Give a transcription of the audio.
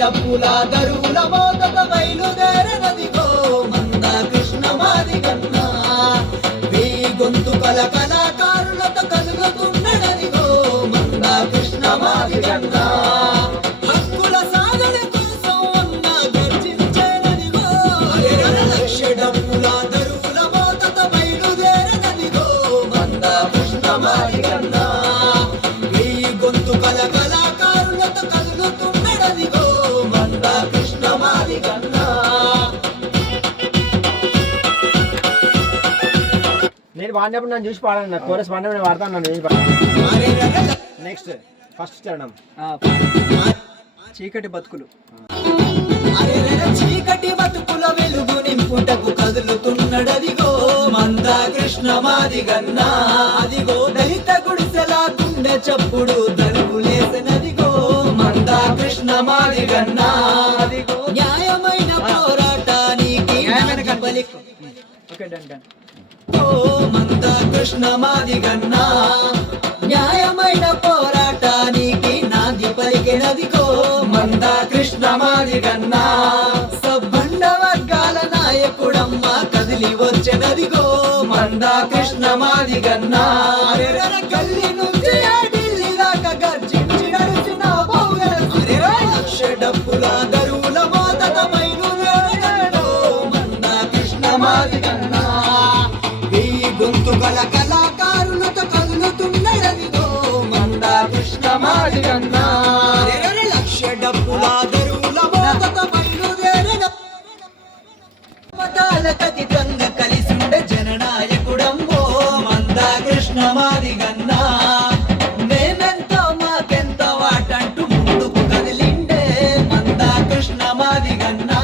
డబ్బుల దరువుల మోదక బయలుదేరనదిగో మంద కృష్ణ మాది కన్నా. గొంతు కల కళాకారులతో కలుగుతున్నడనిగో మంద కృష్ణ మాది కన్నా. పాడినప్పుడు నన్ను చూసి పాడాను నాకు కోరస్ పాడినప్పుడు నేను పాడతాను నన్ను చూసి పాడాను నెక్స్ట్ ఫస్ట్ చరణం. చీకటి బతుకులు. చీకటి బతుకుల వెలుగు నింపుటకు కదులుతున్నడదిగో మంద కృష్ణ మాది గన్నా. అదిగో దళిత గుడిసెల గుండె చప్పుడు తలుపులేసనదిగో మంద కృష్ణ మాది గన్నా. అదిగో న్యాయమైన పోరాటానికి ఓకే డన్ డన్. ఓ మంద కృష్ణ మాది గన్నా న్యాయమైన పోరాటానికి నాది పలికినదిగో మంద కృష్ణ మాది గన్నా సబ్బండ వర్గాల నాయకుడమ్మ కదిలి వచ్చెనదిగో మంద కృష్ణ మాది గన్నా గల్లి నుంచి ఆ ఢిల్లీ దాకా గర్జించి నడిచిన గొంతుకల కళాకారులతో కదులుతున్నడనిదో మంద కృష్ణ మాదిగన్నా లక్ష డబ్బుల దరువుల మోతక బయలుదేరగ మతాలకు అతీతంగా కలిసుండే జననాయకుడమ్మో మంద కృష్ణ మేమెంతో మాకెంత వాటంటూ ముందుకు కదిలిండే మంద కృష్ణ మాది గన్నా